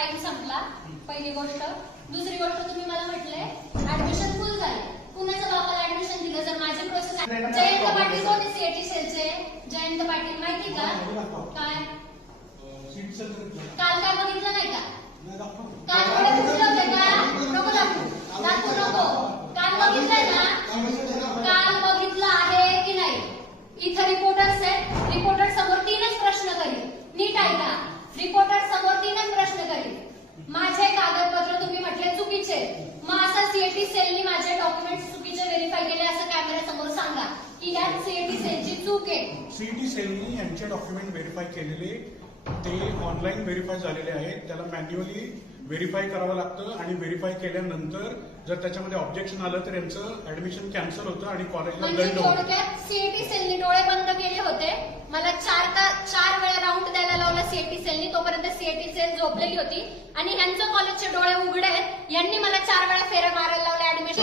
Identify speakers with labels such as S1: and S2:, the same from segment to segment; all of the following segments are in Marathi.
S1: टाइम संपला पहिली गोष्ट. दुसरी गोष्ट तुम्ही मला म्हटले ऍडमिशन फुल झाले. कुणाच्या बापाला ऍडमिशन दिलं जर माझी प्रोसेस जयंत पाटील कोण सीएटी सेलचे जयंत पाटील माहिती का? काय? काल काय बघितलं नाही का काल डोळे फुटले होते का नको दाखवू दाखवू नको काल बघितलंय ना काल बघितलं आहे की नाही इथं रिपोर्टर्स आहेत रिपोर्टर समोर तीनच प्रश्न करील नीट ऐका रिपोर्टर समोर तीनच प्रश्न करील माझे कागदपत्र तुम्ही म्हटले चुकीचे मग असं सीएटी सेलनी माझे डॉक्युमेंट चुकीचे व्हेरीफाय केले असं कॅमेरा समोर सांगा की यात सीएटी सेलची चूक आहे.
S2: सीईटी सेलनी यांचे डॉक्युमेंट व्हेरीफाय केलेले ते ऑनलाईन व्हेरीफाय झालेले आहेत. त्याला मॅन्युअली व्हेरीफाय करावं लागतं आणि व्हेरीफाय केल्यानंतर जर त्याच्यामध्ये ऑब्जेक्शन आलं तर यांचं ऍडमिशन कॅन्सल होतं आणि कॉलेजला
S1: म्हणजे
S2: दंड होतो.
S1: थोडक्यात सीएटी सेलनी डोळे बंद केले होते. मला चार ता- चार वेळा राऊंड द्यायला लावला सीएटी सेलनी. तोपर्यंत सीएटी सेल झोपलेली होती. आणि ह्यांचं कॉलेजचे डोळे उघडे आहेत. यांनी मला चार वेळा फेऱ्या मारायला लावल्या ऍडमिशन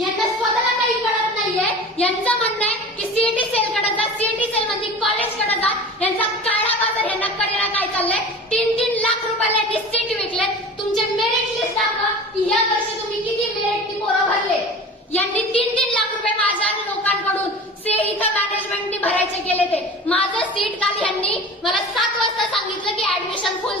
S1: यांना स्वतःला काही कळत नाहीये. यांचं म्हणणं आहे की सीएटी सेल कडे जा सीएटी सेल मध्ये कॉलेजकडे जा. यांचा काळा बाजार यांना कडेला काय चाललंय? तीन तीन लाख रुपयाला यांनी सीट विकले. तुमचे मेरिट लिस्ट दाखवा की या वर्षी तुम्ही किती मेरिट ती पोरं भरले? यांनी तीन तीन लाख रुपये माझ्या लोकांकडून से इथं मॅनेजमेंटनी भरायचे केले ते. माझं सीट काल यांनी मला सात वाजता सांगितलं की ऍडमिशन फुल